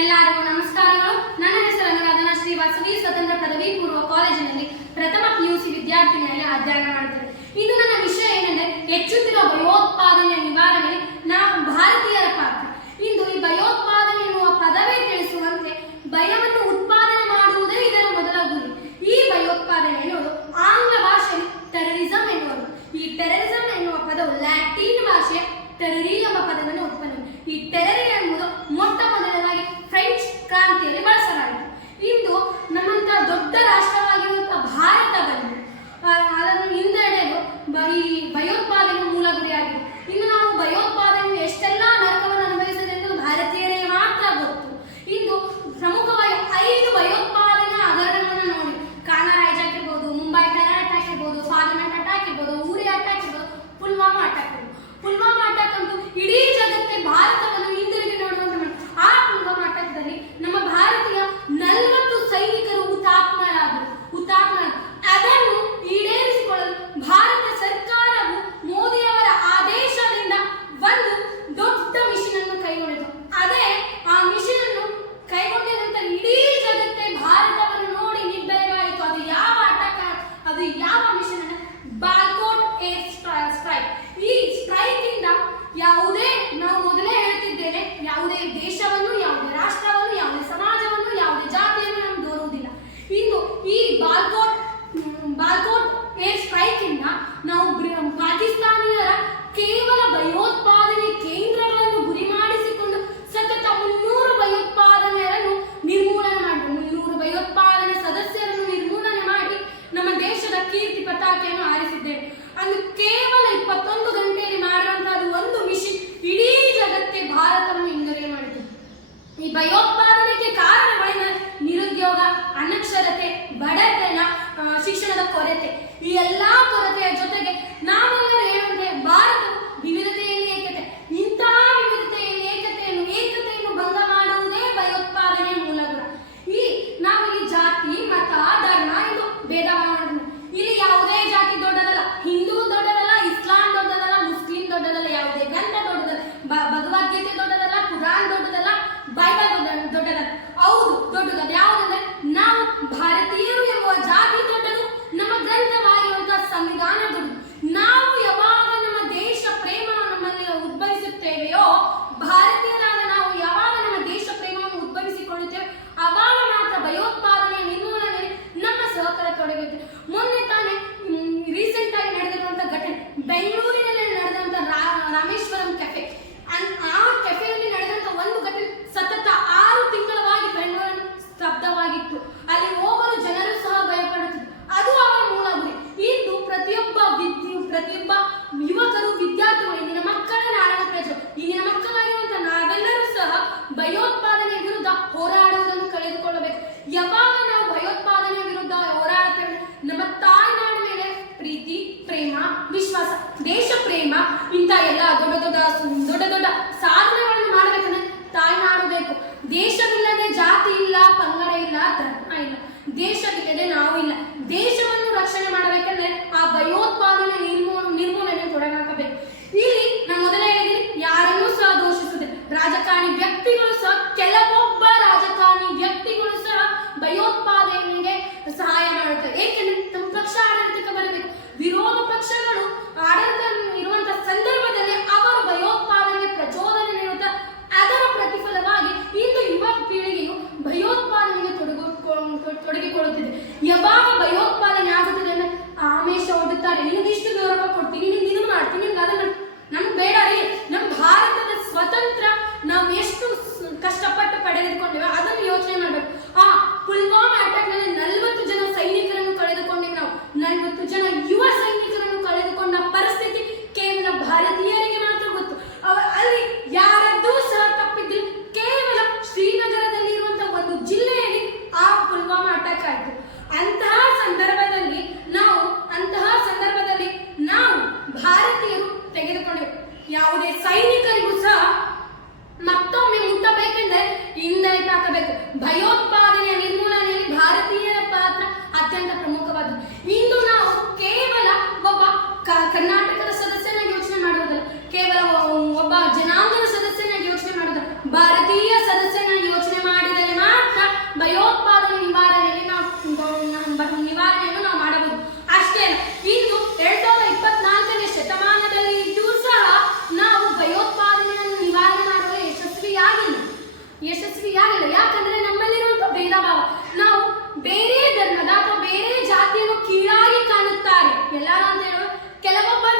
ಎಲ್ಲರಿಗೂ ನಮಸ್ಕಾರಗಳು. ನನ್ನ ಹೆಸರು ಅನುರಾಧನಾ ಶ್ರೀವಾಸವಿ ಸ್ವತಂತ್ರ ಪದವಿ ಪೂರ್ವ ಕಾಲೇಜಿನಲ್ಲಿ ಪ್ರಥಮ ಪಿ ಪಿಯುಸಿ ವಿದ್ಯಾರ್ಥಿನಿಯಲ್ಲಿ ಅಧ್ಯಯನ ಮಾಡುತ್ತೇನೆ. ಇದು ನನ್ನ ವಿಷಯ ಏನೆಂದರೆ ಹೆಚ್ಚುತ್ತಿರುವ ಭಯೋತ್ಪಾದನೆ ನಿವಾರಣೆ ನಾವು ಭಾರತೀಯರ ಪಾತ್ರ. ಇಂದು ಈ ಭಯೋತ್ಪಾದನೆ ಎನ್ನುವ ಪದವೇ ತಿಳಿಸುವಂತೆ ಭಯವನ್ನು ಉತ್ಪಾದನೆ ಮಾಡುವುದೇ ಇದರ ಮೊದಲ ಗುರಿ. ಈ ಭಯೋತ್ಪಾದನೆ ಎನ್ನುವುದು ಆಂಗ್ಲ ಭಾಷೆಯಲ್ಲಿ ಟೆರರಿಸಂ ಎನ್ನುವುದು. ಈ ಟೆರರಿಸಂ ಎನ್ನುವ ಪದವು ಲ್ಯಾಟಿನ್ ಭಾಷೆ ಟೆರರಿ ಎಂಬ ಪದವನ್ನು ಉತ್ಪನ್ನ ಈ ಟೆರರಿ ದೊಡ್ಡ ರಾಷ್ಟ್ರವಾಗಿರುವಂತಹ ಭಾರತವನ್ನು ಅದನ್ನು ಹಿಂದೆಡೆದು ಬರೀ ಭಯೋತ್ಪಾದನೆ ಈ ಬಾಲ್ಕೋಟ್ ಬಾಲ್ಕೋಟ್ ಏರ್ ಸ್ಟ್ರೈಕ್ ಇಂದ ನಾವು ಪಾಕಿಸ್ತಾನಿಯರ ಕೇವಲ ಭಯೋತ್ಪಾದನೆ ಕೇಂದ್ರ ಕೊರತೆ. ಈ ಎಲ್ಲಾ ಕೊರತೆಯ ಜೊತೆಗೆ ನಾವು ದೇಶ ಕಡೆ ನಾವು ಇಲ್ಲ. ದೇಶ ಕರ್ನಾಟಕದ ಸದಸ್ಯನಾಗಿ ಯೋಚನೆ ಮಾಡುವುದಲ್ಲ, ಕೇವಲ ಒಬ್ಬ ಜನಾಂಗದ ಸದಸ್ಯನಾಗಿ ಯೋಚನೆ ಮಾಡುವುದಲ್ಲ, ಭಾರತೀಯ ಸದಸ್ಯನಾಗಿ ಯೋಚನೆ ಮಾಡಿದರೆ ಮಾತ್ರ ಭಯೋತ್ಪಾದನೆ ನಿವಾರಣೆಗೆ ನಾವು ನಿವಾರಣೆಯನ್ನು ನಾವು ಮಾಡಬಹುದು. ಅಷ್ಟೇ ಅಲ್ಲ, ಇಂದು ಎರಡು ಸಾವಿರದ ಇಪ್ಪತ್ನಾಲ್ಕನೇ ಶತಮಾನದಲ್ಲಿ ಇದ್ದು ಸಹ ನಾವು ಭಯೋತ್ಪಾದನೆಯನ್ನು ನಿವಾರಣೆ ಮಾಡಲು ಯಶಸ್ವಿಯಾಗಿಲ್ಲ. ಯಶಸ್ವಿಯಾಗಿಲ್ಲ, ಯಾಕಂದ್ರೆ ನಮ್ಮಲ್ಲಿರುವಂತಹ ಭೇದ ಭಾವ ನಾವು ಬೇರೆ ಧರ್ಮದ ಅಥವಾ ಬೇರೆ ಜಾತಿಯನ್ನು ಕೀಳಾಗಿ ಕಾಣುತ್ತಾರೆ. ಎಲ್ಲರೂ ಅಂತ leva para